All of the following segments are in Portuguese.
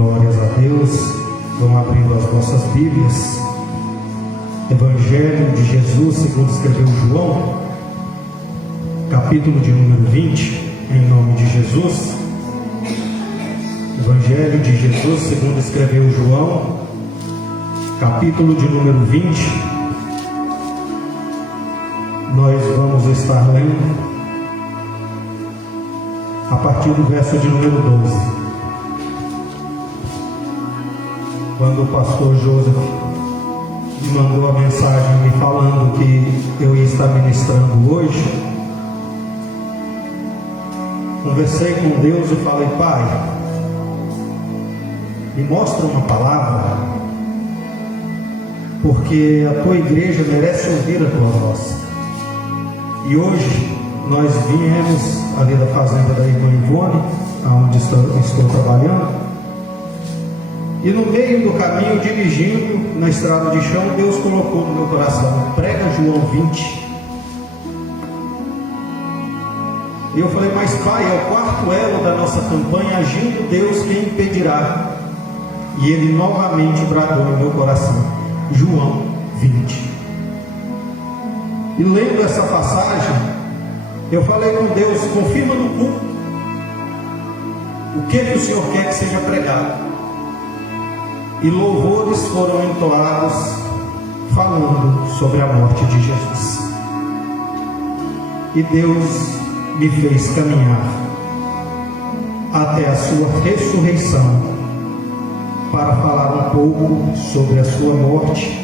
Glórias a Deus. Vamos abrindo as nossas Bíblias. Evangelho de Jesus segundo escreveu João, capítulo de número 20, em nome de Jesus. Evangelho de Jesus segundo escreveu João, capítulo de número 20. Nós vamos estar lendo a partir do verso de número 12. Quando o pastor Joseph me mandou a mensagem me falando que eu ia estar ministrando hoje, conversei com Deus e falei: Pai, me mostra uma palavra, porque a tua igreja merece ouvir a tua voz. E hoje nós viemos ali da fazenda da irmã Ivone, onde estou trabalhando. E no meio do caminho, dirigindo na estrada de chão, Deus colocou no meu coração: prega João 20. E eu falei: mas Pai, é o quarto elo da nossa campanha, agindo Deus, quem impedirá? E Ele novamente bradou no meu coração: João 20. E lendo essa passagem, eu falei com Deus: confirma no culto o que o Senhor quer que seja pregado. E louvores foram entoados falando sobre a morte de Jesus. E Deus me fez caminhar até a sua ressurreição para falar um pouco sobre a sua morte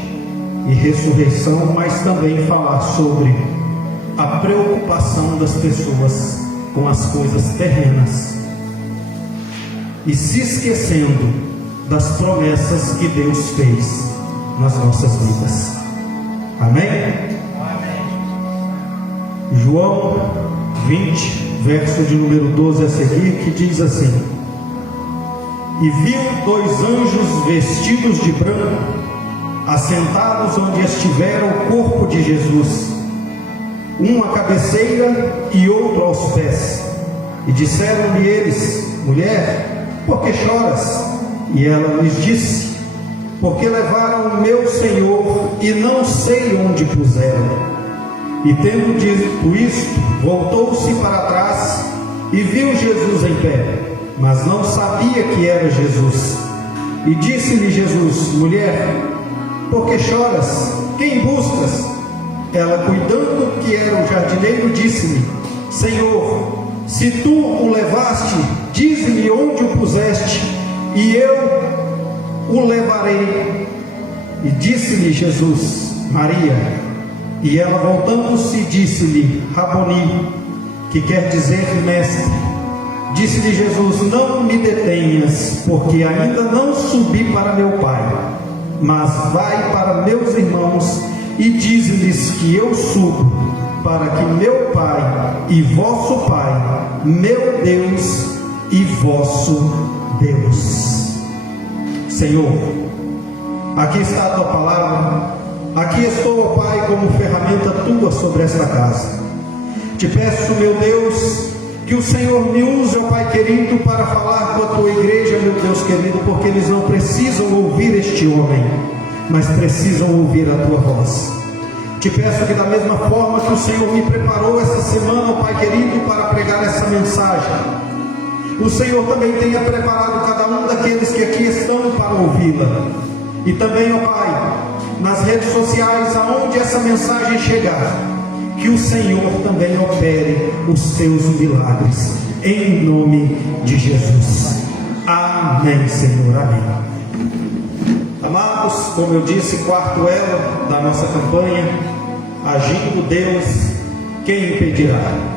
e ressurreição, mas também falar sobre a preocupação das pessoas com as coisas terrenas e se esquecendo das promessas que Deus fez nas nossas vidas. Amém? Amém. João 20, verso de número 12 a seguir, que diz assim: e viu dois anjos vestidos de branco, assentados onde estivera o corpo de Jesus, um à cabeceira e outro aos pés. E disseram-lhe eles: mulher, por que choras? E ela lhes disse: porque levaram o meu Senhor e não sei onde puseram. E tendo dito isto, voltou-se para trás e viu Jesus em pé, mas não sabia que era Jesus. E disse-lhe Jesus: mulher, por que choras? Quem buscas? Ela, cuidando que era o jardineiro, disse-lhe: Senhor, se tu o levaste, dize-me onde o puseste, e eu o levarei. E disse-lhe Jesus: Maria. E ela, voltando-se, disse-lhe: Raboni, que quer dizer mestre. Disse-lhe Jesus: não me detenhas, porque ainda não subi para meu Pai, mas vai para meus irmãos e dize-lhes que eu subo, para que meu Pai e vosso Pai, meu Deus e vosso Deus. Senhor, aqui está a tua palavra, aqui estou, ó Pai, como ferramenta tua sobre esta casa. Te peço, meu Deus, que o Senhor me use, ó Pai querido, para falar com a tua igreja, meu Deus querido, porque eles não precisam ouvir este homem, mas precisam ouvir a tua voz. Te peço que da mesma forma que o Senhor me preparou essa semana, ó Pai querido, para pregar essa mensagem, o Senhor também tenha preparado cada um daqueles que aqui estão para ouvi-la. E também, ó Pai, nas redes sociais, aonde essa mensagem chegar, que o Senhor também opere os seus milagres, em nome de Jesus. Amém, Senhor, amém. Amados, como eu disse, quarto elo da nossa campanha, agindo Deus, quem impedirá?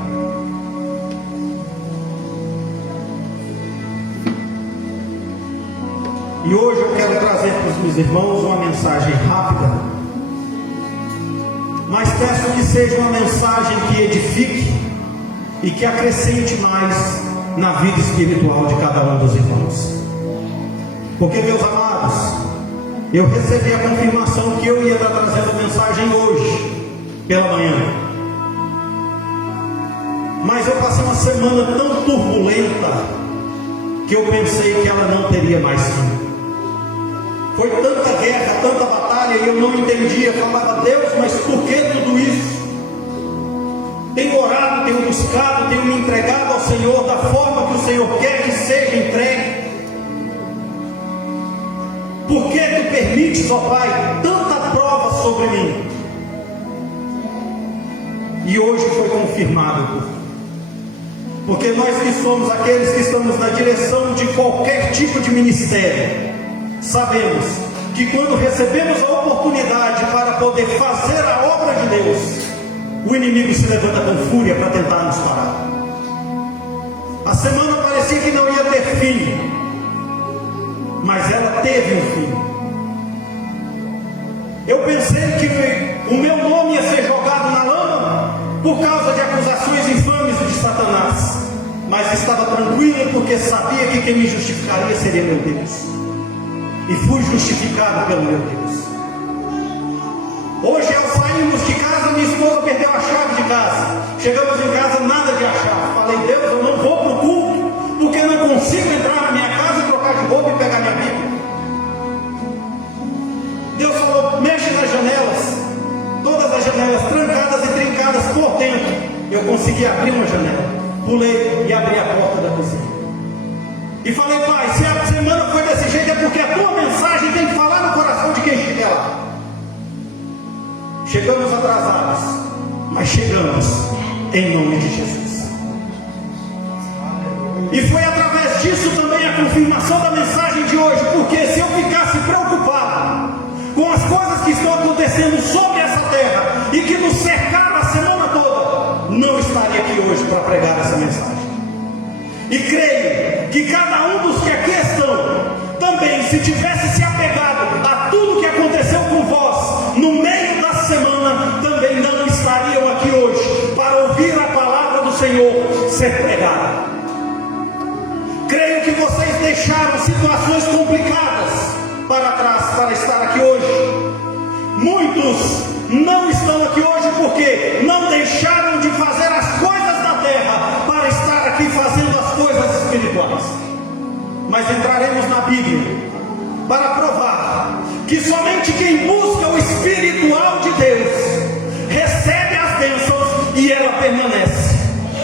E hoje eu quero trazer para os meus irmãos uma mensagem rápida, mas peço que seja uma mensagem que edifique e que acrescente mais na vida espiritual de cada um dos irmãos. Porque, meus amados, eu recebi a confirmação que eu ia estar trazendo a mensagem hoje, pela manhã. Mas eu passei uma semana tão turbulenta que eu pensei que ela não teria mais fim. Foi tanta guerra, tanta batalha, e eu não entendia. Falava: Deus, mas por que tudo isso? Tenho orado, tenho buscado, tenho me entregado ao Senhor da forma que o Senhor quer que seja entregue. Por que tu permites, ó Pai, tanta prova sobre mim? E hoje foi confirmado. Porque nós que somos aqueles que estamos na direção de qualquer tipo de ministério, sabemos que quando recebemos a oportunidade para poder fazer a obra de Deus, o inimigo se levanta com fúria para tentar nos parar. A semana parecia que não ia ter fim, mas ela teve um fim. Eu pensei que o meu nome ia ser jogado na lama por causa de acusações infames de Satanás, mas estava tranquilo porque sabia que quem me justificaria seria meu Deus, e fui justificado pelo meu Deus. Hoje, ao sairmos de casa, minha esposa perdeu a chave de casa. Chegamos em casa, nada de achar. Falei: Deus, eu não vou para o culto, porque não consigo entrar na minha casa e trocar de roupa e pegar minha Bíblia. Deus falou: mexe nas janelas. Todas as janelas trancadas e trincadas por dentro. Eu consegui abrir uma janela. Pulei e abri a porta da cozinha. E falei: Pai, se a semana foi desse jeito, é porque a tua mensagem tem que falar no coração de quem estiver lá. Chegamos atrasados, mas chegamos em nome de Jesus. E foi através disso também a confirmação da mensagem de hoje, porque se eu ficasse preocupado com as coisas que estão acontecendo sobre essa terra e que nos cercaram a semana toda, não estaria aqui hoje para pregar essa mensagem. E creio que cada um dos que aqui estão também, se tivesse se apegado a tudo que aconteceu com vós no meio da semana, também não estariam aqui hoje para ouvir a palavra do Senhor ser pregada. Creio que vocês deixaram situações complicadas para trás para estar aqui hoje. Muitos não estão aqui hoje porque não deixaram de fazer as coisas da terra para estar aqui fazendo as coisas espirituais. Mas entraremos na Bíblia para provar que somente quem busca o espiritual de Deus recebe as bênçãos e ela permanece.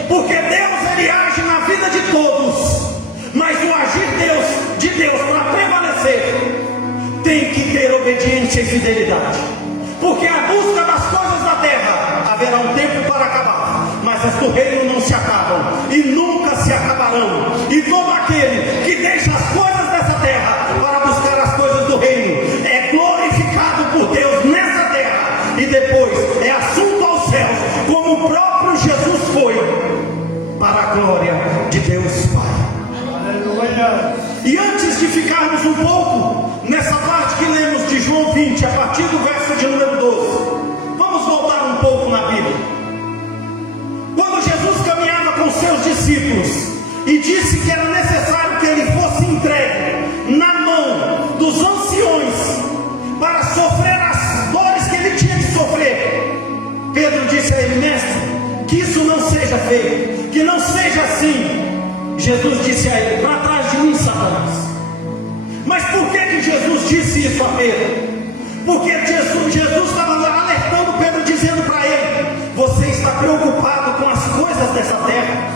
Porque Deus, ele age na vida de todos, mas o agir de Deus para prevalecer tem que ter obediência e fidelidade. Porque a busca das coisas da terra haverá um tempo para acabar, mas as do reino não se acabam e nunca se acabarão. E todo aquele que deixa as coisas dessa terra para buscar as coisas do reino é glorificado por Deus nessa terra, e depois é assunto aos céus, como o próprio Jesus foi, para a glória de Deus Pai. Aleluia. E antes de ficarmos um pouco nessa parte que lemos de João 20, a partir do verso de número 12, vamos voltar um pouco na Bíblia. Quando Jesus caminhava com seus discípulos e disse que era necessário que ele fosse entregue na mão dos anciões para sofrer as dores que ele tinha de sofrer, Pedro disse a ele: mestre, que isso não seja feito, que não seja assim. Jesus disse a ele: para trás de mim, Satanás. Mas por que Jesus disse isso a Pedro? Porque Jesus estava alertando Pedro, dizendo para ele: você está preocupado com as coisas dessa terra,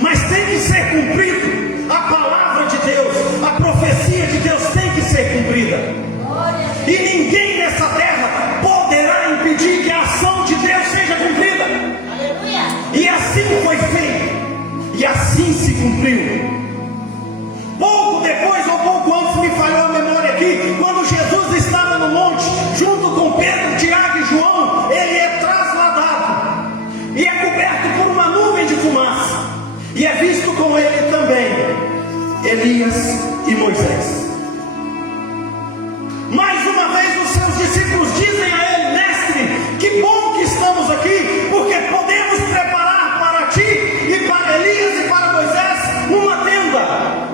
mas tem que ser cumprido a palavra de Deus, a profecia de Deus tem que ser cumprida. E ninguém nessa terra poderá impedir que a ação de Deus seja cumprida. E assim foi feito, e assim se cumpriu. Pouco depois ou pouco antes, me falhou a memória aqui, quando Jesus estava no monte junto com Pedro, Tiago e João, ele é trasladado e é coberto por uma nuvem de fumaça, e é visto com ele também Elias e Moisés. Mais uma vez os seus discípulos dizem a ele: mestre, que bom que estamos aqui, porque podemos preparar para ti e para Elias e para Moisés uma tenda.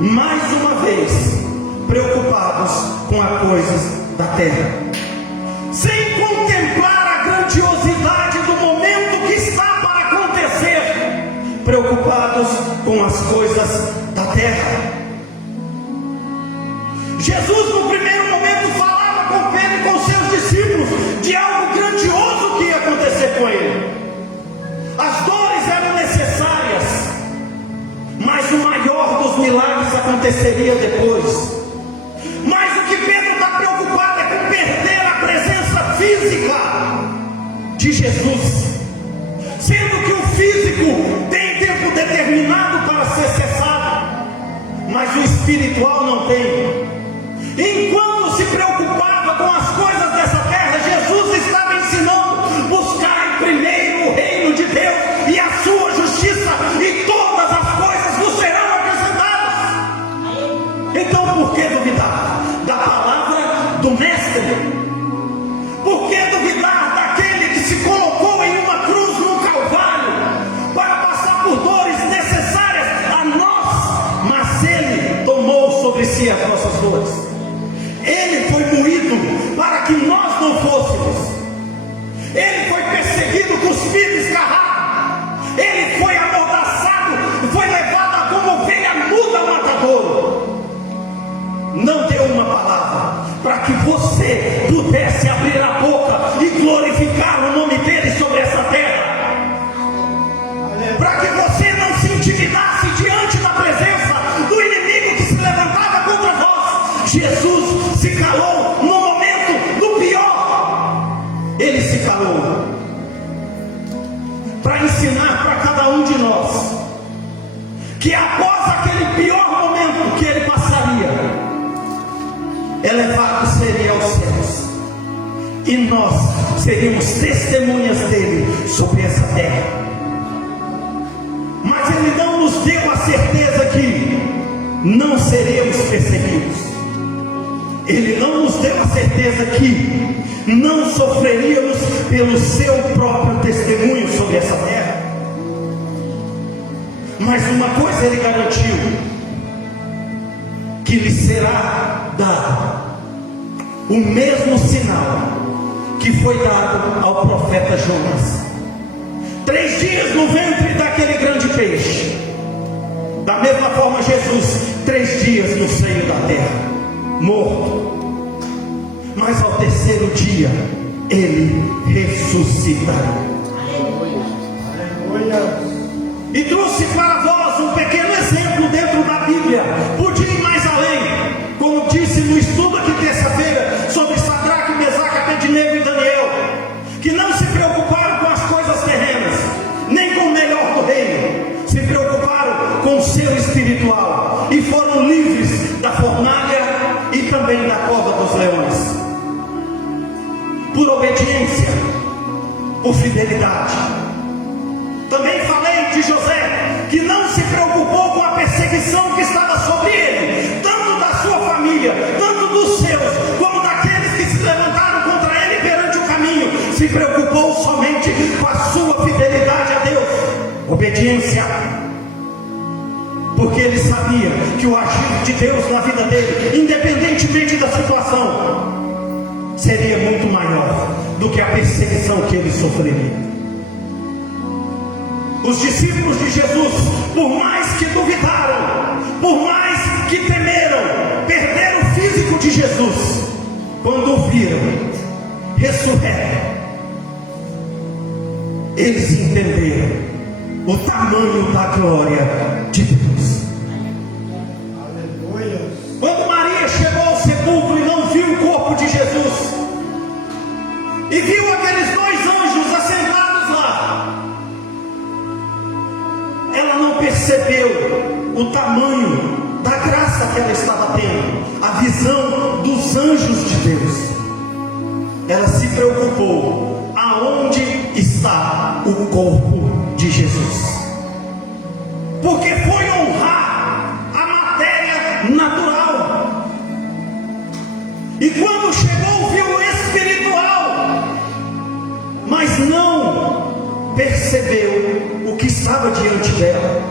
Mais uma vez, preocupados com as coisas da terra, sem contemplar a grandiosidade do momento que está para acontecer, preocupados com as coisas terra. Jesus, no primeiro momento, falava com Pedro e com seus discípulos de algo grandioso que ia acontecer com ele. As dores eram necessárias, mas o maior dos milagres aconteceria depois. Mas o que Pedro está preocupado é com perder a presença física de Jesus, sendo que o físico tem tempo determinado para ser cessado, mas o espiritual não tem. Enquanto se preocupava com as coisas dessa terra, Jesus estava ensinando: buscar primeiro o reino de Deus e a sua justiça, e todas as coisas vos serão acrescentadas. Então por que duvidar da palavra do Mestre? Por que duvidar daquele que se colocou em uma cruz no Calvário para passar por dores necessárias a nós, mas ele tomou sobre si as nossas dores. Ele foi moído para que nós não fôssemos. Ele foi perseguido, cuspido, escarrado. Ele foi amordaçado, foi levado como ovelha muda ao matadouro. Não deu uma palavra para que você pudesse abrir a boca e glorificar o nome dele sobre essa terra, para que você não se intimidasse diante da presença do inimigo que se levantava contra vós. Jesus se calou no momento do pior. Ele se calou para ensinar para cada um de nós que após aquele pior momento que ele passaria, elevado seria aos céus, e nós seríamos testemunhas dele sobre essa terra. Mas ele não nos deu a certeza que não seríamos perseguidos. Ele não nos deu a certeza que não sofreríamos pelo seu próprio testemunho sobre essa terra. Mas uma coisa ele garantiu: que lhe será dado o mesmo sinal que foi dado ao profeta Jonas. 3 dias no ventre daquele grande peixe. Da mesma forma, Jesus, 3 dias no seio da terra, morto. Mas ao terceiro dia ele ressuscitará. E trouxe para vós um pequeno exemplo dentro da Bíblia. Podia ir mais além, como disse no estudo aqui terça-feira sobre Sadraque, Mesaque, Abednego e Daniel, que não se preocuparam com as coisas terrenas, nem com o melhor do reino, se preocuparam com o seu espiritual, e foram livres da fornalha e também da cova dos leões, por obediência, por fidelidade. Também falei de José, que não se preocupou com a perseguição que estava sobre ele, tanto da sua família, tanto dos seus, como daqueles que se levantaram contra ele perante o caminho. Se preocupou somente com a sua fidelidade a Deus, obediência, porque ele sabia que o agir de Deus na vida dele, independentemente da situação, seria muito maior do que a perseguição que ele sofreria. Os discípulos de Jesus, por mais que duvidaram, por mais que temeram perder o físico de Jesus, quando o viram ressurreto, eles entenderam o tamanho da glória de Deus. Aleluia. Quando Maria chegou ao sepulcro e não viu o corpo de Jesus, e viu aqueles 2 anjos assentados lá, ela não percebeu o tamanho da graça que ela estava tendo, a visão dos anjos de Deus. Ela se preocupou: aonde está o corpo de Jesus? Porque foi honrar a matéria natural, e quando chegou viu o espiritual, mas não percebeu o que estava diante dela.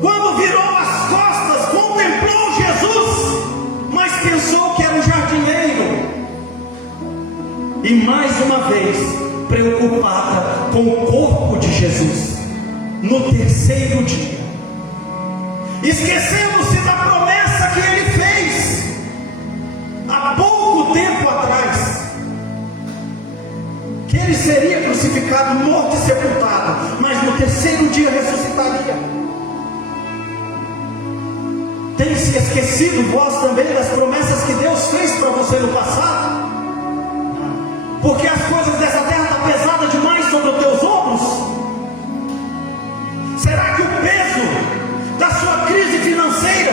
Quando virou as costas, contemplou Jesus, mas pensou que era o jardineiro. E mais uma vez, preocupada com o corpo de Jesus, no terceiro dia, esquecendo-se da promessa que ele fez há pouco tempo atrás, que ele seria crucificado, morto e sepultado, mas no terceiro dia ressuscitaria. Tem se esquecido vós também das promessas que Deus fez para você no passado? Porque as coisas dessa terra estão pesadas demais sobre os teus ombros? Será que o peso da sua crise financeira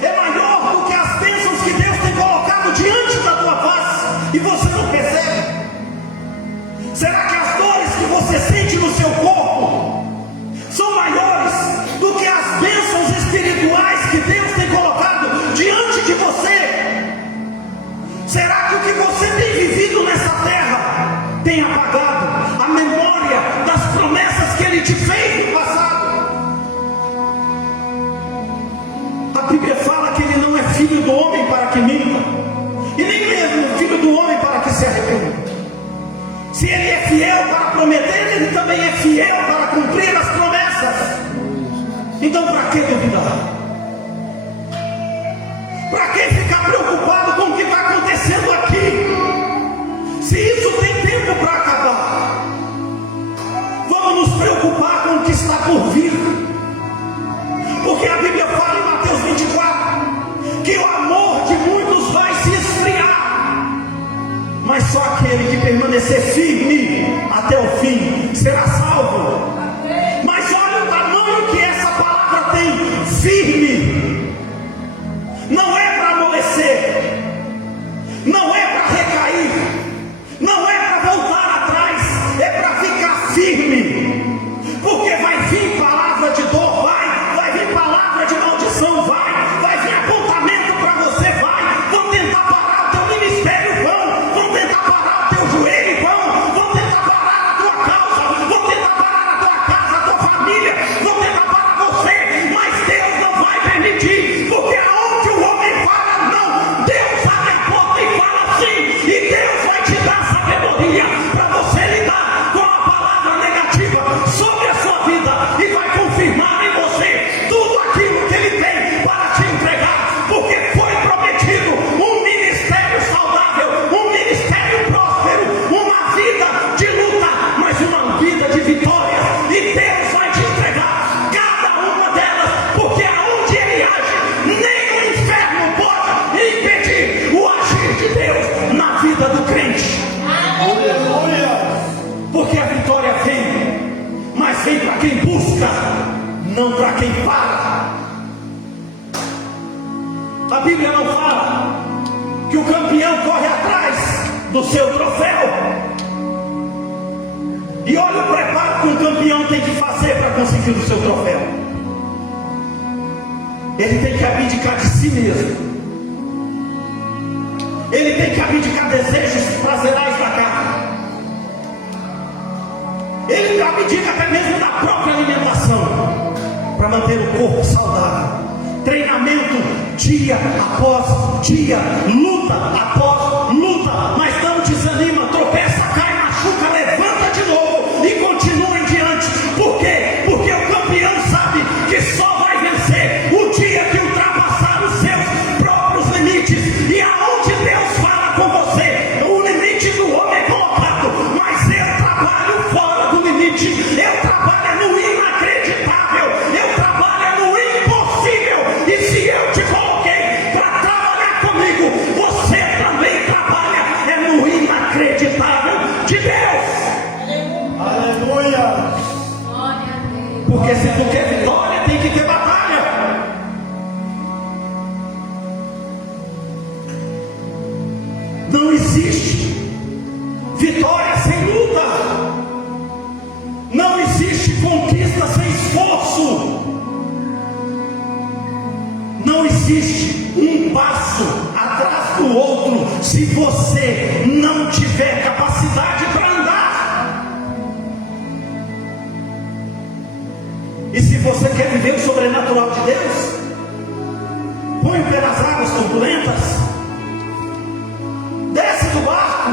é maior do que as bênçãos que Deus tem colocado diante da tua face e você não percebe? Será que as dores que você sente no seu corpo são maiores do que as bênçãos espirituais que Deus tem colocado diante de você? Será que o que você tem vivido nessa terra tem apagado a memória das promessas que Ele te fez no passado? A Bíblia fala que Ele não é filho do homem para que minta, e nem mesmo filho do homem para que se arrependa. Se Ele é fiel para prometer, Ele também é fiel para cumprir as promessas. Então para que duvidar? Para que ficar preocupado com o que está acontecendo aqui? Se isso tem tempo para acabar, vamos nos preocupar com o que está por vir. Porque a Bíblia fala em Mateus 24 que o amor de muitos vai se esfriar, mas só aquele que permanecer firme até o fim será salvo. Mas olha o tamanho que essa palavra tem: firme. Não é para amolecer, não é para recair, não é para voltar atrás, é para ficar firme. Porque vai vir palavra de dor, vai vir palavra de maldição, vai vir apontamento para você, vão tentar parar o teu ministério, vão tentar parar o teu joelho, vão tentar parar a tua causa, vão tentar parar a tua casa, a tua família, vão tentar parar você, mas Deus não vai permitir, porque aonde o homem fala não, Deus abre a porta e fala sim, e Deus vai te dar sabedoria para você lidar com a palavra negativa sobre a sua vida, e vai confirmar em você tudo aquilo que Ele tem para te entregar, porque foi prometido um ministério saudável, um ministério próspero, uma vida de luta, mas uma vida de vitória, e Deus vai te entregar cada uma delas, porque aonde Ele age, nem o inferno pode impedir o agir de Deus na vida do crente. Aleluia! Porque a vitória vem, mas vem para quem busca, não para quem para. A Bíblia não fala que o campeão corre atrás do seu troféu. E olha o preparo que um campeão tem que fazer para conseguir o seu troféu. Ele tem que abdicar de si mesmo. Ele tem que abdicar desejos prazerais da carne. Ele abdica até mesmo da própria alimentação para manter o corpo saudável. Treinamento dia após dia, luta após luta, mas não desanima, tropeça, cai, machuca, levanta de novo e continua em diante. Por quê? Porque o campeão sabe que só vai vencer o dia que ultrapassar os seus próprios limites. E aonde Deus fala com você, o limite do homem é colocado, mas eu trabalho fora do limite, eu trabalho no inacreditável, eu trabalho no impossível. E se eu te coloquei para trabalhar comigo, você também trabalha no inacreditável de Deus. Aleluia! Porque se tu quer vitória, tem que ter batalha. Não existe vitória sem luta. Não existe conquista sem esforço. Não existe um passo atrás do outro se você não tiver capacidade para andar. E se você quer viver o sobrenatural de Deus, põe o pé nas águas turbulentas, desce do barco.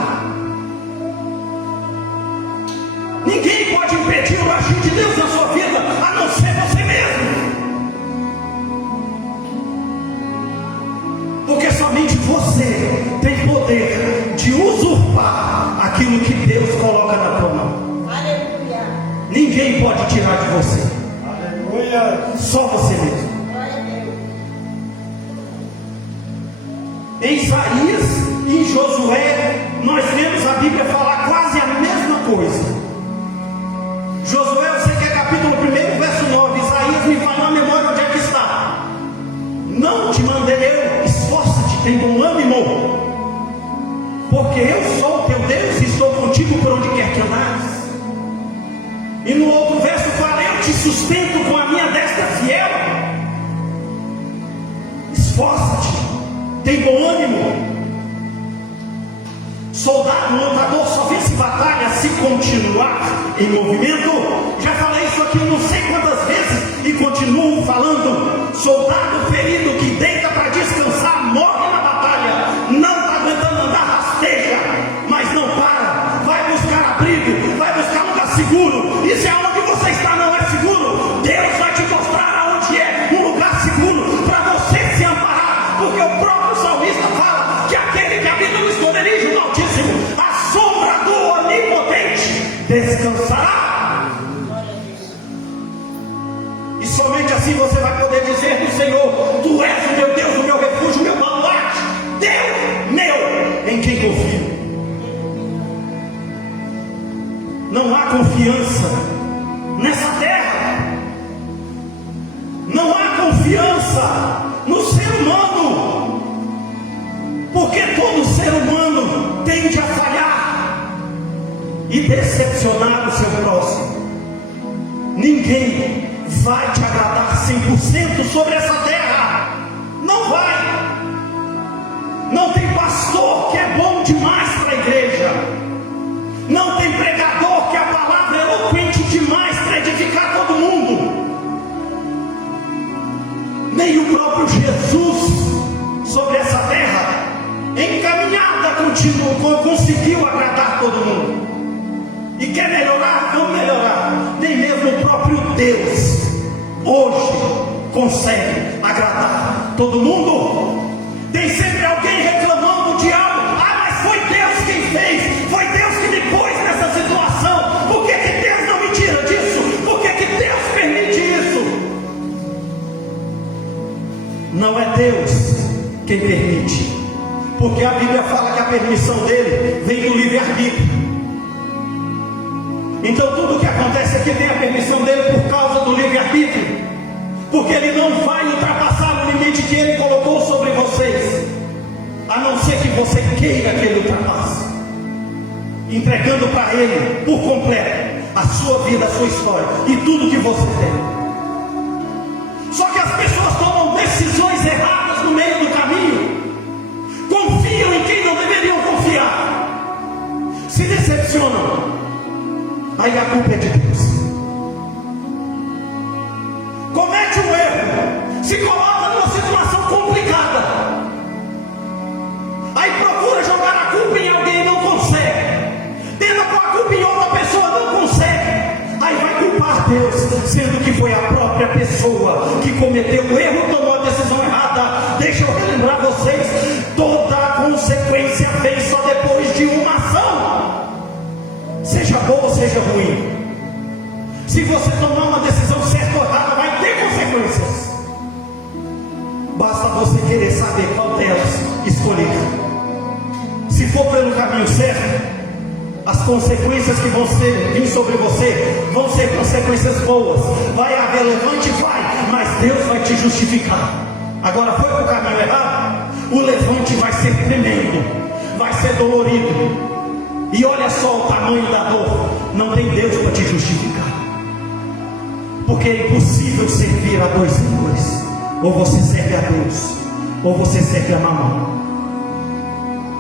Ninguém pode impedir o agir de Deus na sua vida, a não ser você mesmo. somente você tem poder de usurpar aquilo que Deus coloca na tua mão. Aleluia. Ninguém pode tirar de você. Aleluia. Só você mesmo. Em Isaías e em Josué, nós vemos a Bíblia falar quase a mesma coisa. Josué, eu sei que é capítulo 1, verso 9. Isaías me falou a memória onde é que está. Não te mandei eu, esforça-te, tem bom ânimo, porque eu sou o teu Deus e estou contigo por onde quer que andares. E no outro verso fala, eu te sustento com a minha destra fiel. Esforça-te, tem bom ânimo. Soldado, lutador só vence batalha se continuar em movimento. Já falei isso aqui não sei quantas vezes e continuo falando. Soldado ferido que deita para descansar, morre na batalha. Não está aguentando andar, rasteja, mas não para. Vai buscar abrigo, vai buscar lugar seguro. E se aonde você está não é seguro, Deus vai te mostrar aonde é um lugar seguro para você se amparar. Porque o próprio salmista fala que aquele que habita no esconderijo do Altíssimo, a sombra do Onipotente, descansará. E somente assim você vai poder dizer do Senhor: Tu és o meu Deus, o meu refúgio, o meu baluarte, Deus meu, em quem confio. Não há confiança nessa terra, não há confiança no ser humano, porque todo ser humano tende a falhar e decepcionar o seu próximo. Ninguém vai te agradar 100% sobre essa terra, não vai. Não tem pastor que é bom demais para a igreja, não tem pregador que a palavra é eloquente demais para edificar todo mundo, nem o próprio Jesus sobre essa terra em caminhada conseguiu agradar todo mundo. E quer melhorar? Vamos melhorar. Nem mesmo o próprio Deus hoje consegue agradar todo mundo. Tem sempre alguém reclamando de algo. Ah, mas foi Deus quem fez, foi Deus que me pôs nessa situação. Por que Deus não me tira disso? Por que Deus permite isso? Não é Deus quem permite, porque a Bíblia fala que a permissão dele vem do livre-arbítrio. Então tudo que acontece aqui tem a permissão dele por causa do livre-arbítrio, porque ele não vai ultrapassar o limite que ele colocou sobre vocês, a não ser que você queira que ele ultrapasse, entregando para ele por completo a sua vida, a sua história e tudo que você tem. Só que as pessoas tomam decisões erradas no meio do caminho, confiam em quem não deveriam confiar, se decepcionam. Aí a culpa é de Deus. Comete um erro, se coloca numa situação complicada, aí procura jogar a culpa em alguém e não consegue, tenta pôr a culpa em outra pessoa, não consegue, aí vai culpar Deus, sendo que foi a própria pessoa que cometeu o erro, tomou a decisão errada. Deixa eu relembrar vocês, toda a consequência vem só depois de uma ação, seja boa ou seja ruim. Se você tomar uma decisão certa ou errada, vai ter consequências. Basta você querer saber qual delas escolher. Se for pelo caminho certo, as consequências que vão vir sobre você vão ser consequências boas. Vai haver levante? Vai, mas Deus vai te justificar. Agora foi para o caminho errado, o levante vai ser tremendo, vai ser dolorido. E olha só o tamanho da dor. Não tem Deus para te justificar, porque é impossível servir a dois senhores. Ou você serve a Deus, ou você serve a Mamon.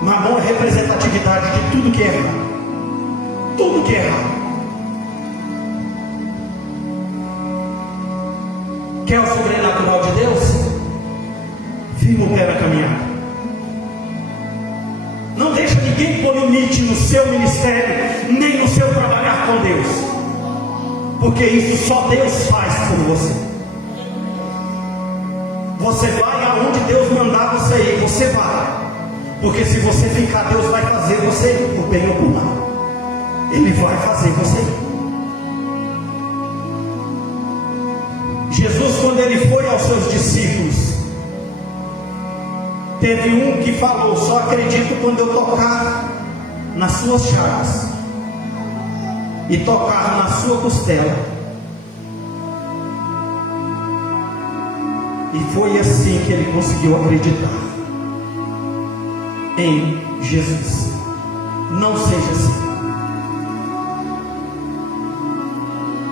Mamon é representatividade de tudo que é errado. Tudo que é errado. Quer o sobrenatural de Deus? Firma o pé na caminhada. Não deixa ninguém pôr limite no seu ministério, nem no seu trabalhar com Deus, porque isso só Deus faz por você. Você vai aonde Deus mandar você ir, você vai. Porque se você ficar, Deus vai fazer você ir, por bem ou por mal. Ele vai fazer você ir. Jesus, quando ele foi aos seus discípulos, teve um que falou: só acredito quando eu tocar nas suas chagas e tocar na sua costela. E foi assim que ele conseguiu acreditar em Jesus. Não seja assim.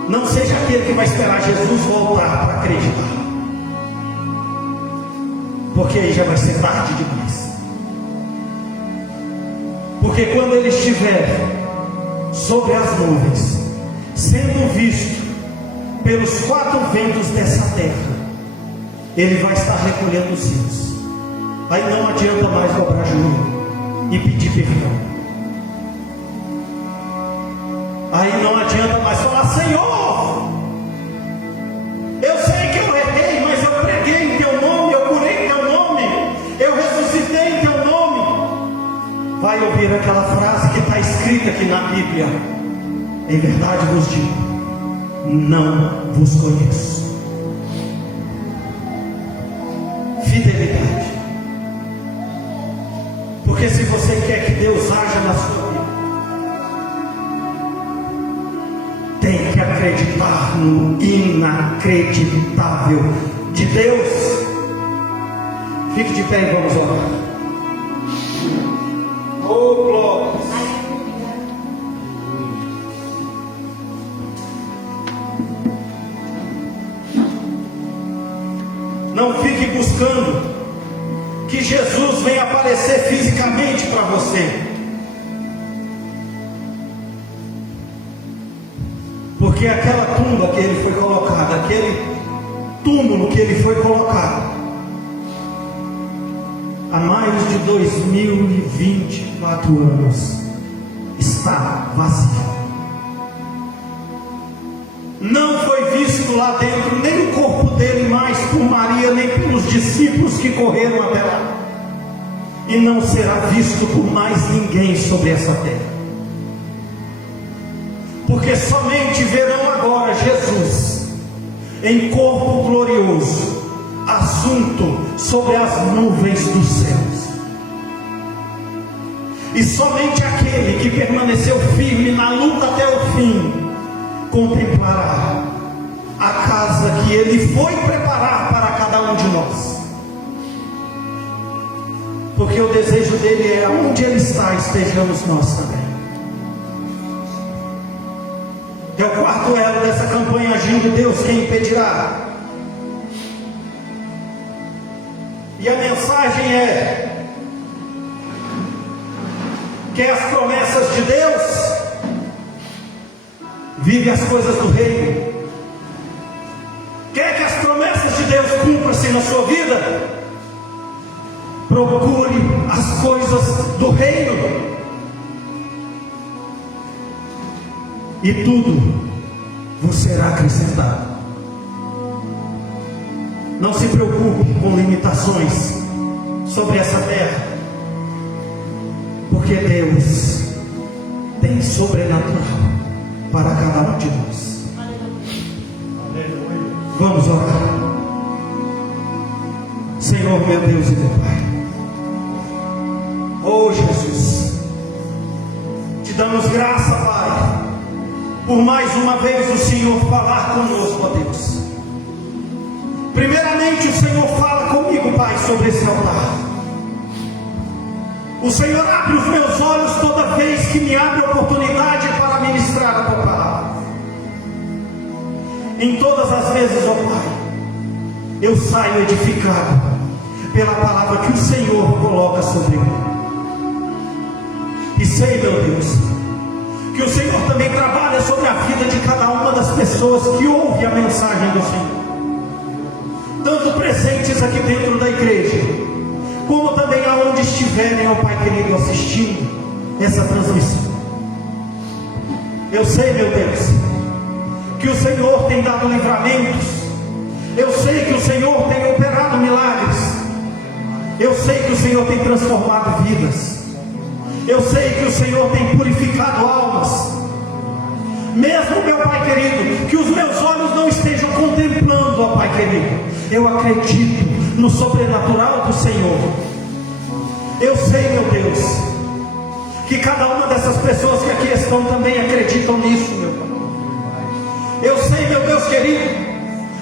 Não seja aquele que vai esperar Jesus voltar para acreditar, porque aí já vai ser tarde demais. Porque quando ele estiver sobre as nuvens, sendo visto pelos quatro ventos dessa terra, ele vai estar recolhendo os céus. Aí não adianta mais dobrar joelho e pedir perdão. Aí não adianta mais falar: Senhor, eu sei que eu errei, mas eu preguei em teu nome, eu curei em teu nome, eu ressuscitei em teu nome. Vai ouvir aquela frase que está escrita aqui na Bíblia: em verdade vos digo, não vos conheço. Fidelidade. Porque se você quer que Deus haja na sua vida, tem que acreditar no inacreditável de Deus. Fique de pé e vamos orar. Oh, glória. Não fique buscando que Jesus venha aparecer fisicamente para você, porque aquela tumba que ele foi colocado, aquele túmulo que ele foi colocado, há mais de 2024 anos, está vazio. Não foi visto lá dentro nem o corpo dele mais por Maria, nem pelos discípulos que correram até lá, e não será visto por mais ninguém sobre essa terra, porque somente verão agora Jesus em corpo glorioso, assunto sobre as nuvens dos céus. E somente aquele que permaneceu firme na luta até o fim contemplará a casa que ele foi preparar para cada um de nós. Porque o desejo dele é: onde ele está, estejamos nós também. É o quarto elo dessa campanha Agindo Deus, quem impedirá? E a mensagem é: quer as promessas de Deus? Vive as coisas do reino. Quer que as promessas de Deus cumpram-se na sua vida? Procure as coisas do reino, e tudo vos será acrescentado. Não se preocupe com limitações sobre essa terra, porque Deus tem sobrenatural para cada um de nós. Vamos orar. Senhor, meu Deus e meu Pai, oh Jesus, te damos graça, Pai, por mais uma vez o Senhor falar conosco, ó Deus. Primeiramente, o Senhor fala comigo, Pai, sobre esse altar. O Senhor abre os meus olhos toda vez que me abre a oportunidade para ministrar a tua palavra. Em todas as vezes, ó Pai, eu saio edificado pela palavra que o Senhor coloca sobre mim. E sei, meu Deus, que o Senhor também trabalha sobre a vida de cada uma das pessoas que ouve a mensagem do Senhor, tanto presentes aqui dentro da igreja, como também aonde estiverem, ó Pai querido, assistindo essa transmissão. Eu sei, meu Deus, que o Senhor tem dado livramentos Eu sei que o Senhor tem operado milagres. Eu sei que o Senhor tem transformado vidas. Eu sei que o Senhor tem purificado almas. Mesmo, meu Pai querido, que os meus olhos não estejam contemplando, ó Pai querido, eu acredito no sobrenatural do Senhor. Eu sei, meu Deus, que cada uma dessas pessoas que aqui estão também acreditam nisso, meu Pai. Eu sei, meu Deus querido,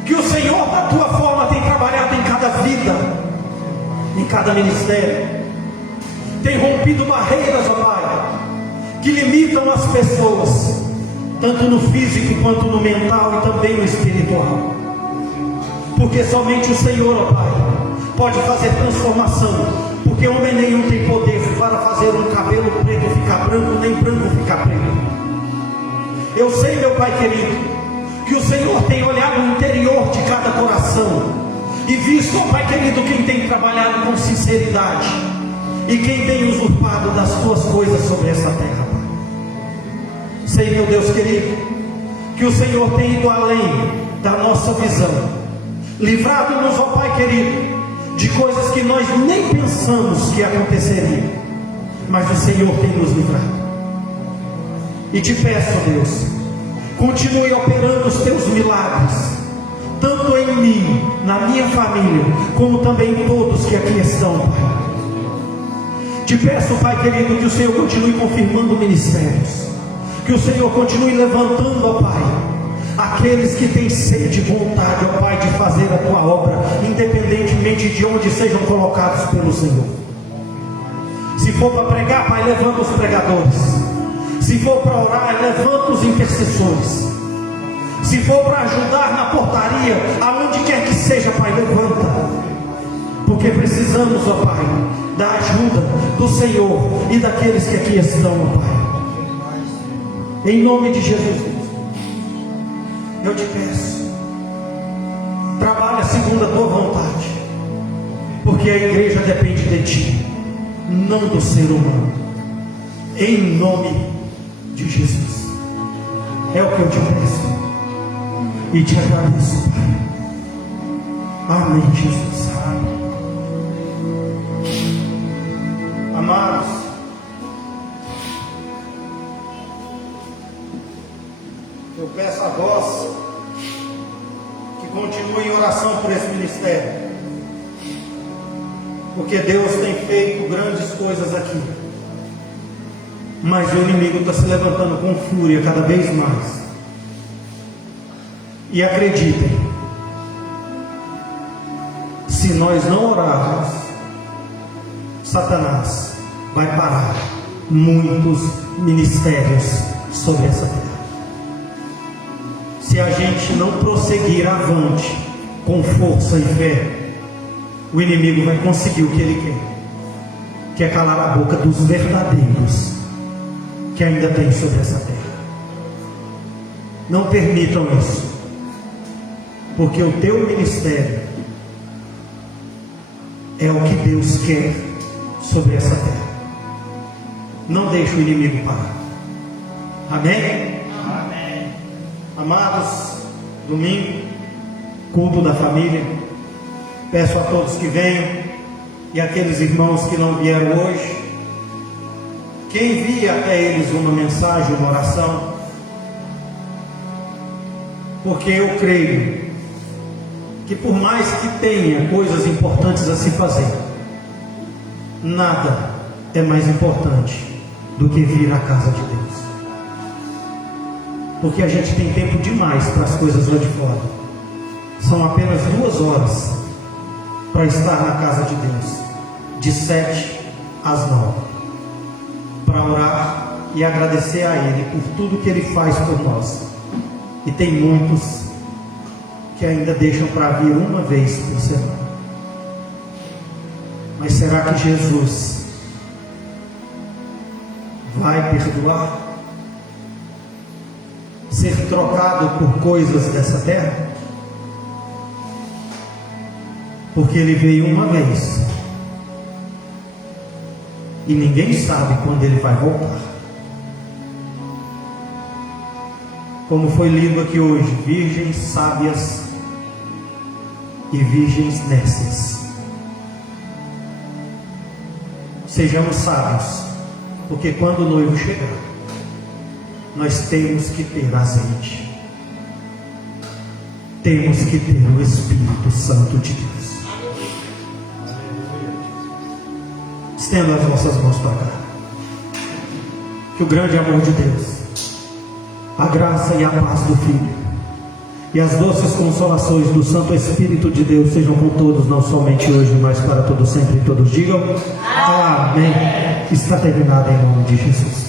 que o Senhor da tua forma tem trabalhado em cada vida, em cada ministério, tem rompido barreiras, ó Pai, que limitam as pessoas, tanto no físico quanto no mental e também no espiritual, porque somente o Senhor, ó Pai, pode fazer transformação, porque homem nenhum tem poder para fazer um cabelo preto ficar branco, nem branco ficar preto. Eu sei, meu Pai querido, que o Senhor tem olhado no interior de cada coração e visto, ó Pai querido, quem tem trabalhado com sinceridade e quem tem usurpado das tuas coisas sobre essa terra, Pai. Sei, meu Deus querido, que o Senhor tem ido além da nossa visão, livrado-nos, ó Pai querido, de coisas que nós nem pensamos que aconteceriam, mas o Senhor tem nos livrado. E te peço, Deus, continue operando os teus milagres, tanto em mim, na minha família, como também em todos que aqui estão, Pai. Te peço, Pai querido, que o Senhor continue confirmando ministérios, que o Senhor continue levantando, ó Pai, aqueles que têm sede e vontade, ó Pai, de fazer a tua obra, independentemente de onde sejam colocados pelo Senhor. Se for para pregar, Pai, levanta os pregadores. Se for para orar, levanta os intercessores. Se for para ajudar na portaria, aonde quer que seja, Pai, levanta. Porque precisamos, ó Pai, da ajuda do Senhor e daqueles que aqui estão, ó Pai. Em nome de Jesus, eu te peço, trabalha segundo a tua vontade, porque a igreja depende de ti, não do ser humano. Em nome de Jesus, é o que eu te peço e te agradeço, Pai. Amém, Jesus. Amados, eu peço a vós que continue em oração por esse ministério, porque Deus tem feito grandes coisas aqui, mas o inimigo está se levantando com fúria cada vez mais. E acreditem, se nós não orarmos, Satanás vai parar muitos ministérios sobre essa terra. Se a gente não prosseguir avante com força e fé, o inimigo vai conseguir o que ele quer, que é calar a boca dos verdadeiros que ainda tem sobre essa terra. Não permitam isso, porque o teu ministério é o que Deus quer sobre essa terra. Não deixe o inimigo parar. Amém? Amém. Amados, domingo, culto da família. Peço a todos que venham, e aqueles irmãos que não vieram hoje, que envie até eles uma mensagem, uma oração, porque eu creio que por mais que tenha coisas importantes a se fazer, nada é mais importante do que vir à casa de Deus, porque a gente tem tempo demais para as coisas lá de fora. São apenas 2 horas para estar na casa de Deus, de 7 às 9, para orar e agradecer a Ele por tudo que Ele faz por nós. E tem muitos que ainda deixam para vir uma vez por semana. Mas será que Jesus vai perdoar? Ser trocado por coisas dessa terra? Porque Ele veio uma vez e ninguém sabe quando Ele vai voltar. Como foi lido aqui hoje, virgens sábias e virgens nécias. Sejamos sábios, porque quando o noivo chegar, nós temos que ter azeite, temos que ter o Espírito Santo de Deus. Estenda as nossas mãos para cá. Que o grande amor de Deus, a graça e a paz do Filho e as doces consolações do Santo Espírito de Deus sejam com todos, não somente hoje, mas para todos sempre. E todos digam amém. Está terminado em nome de Jesus.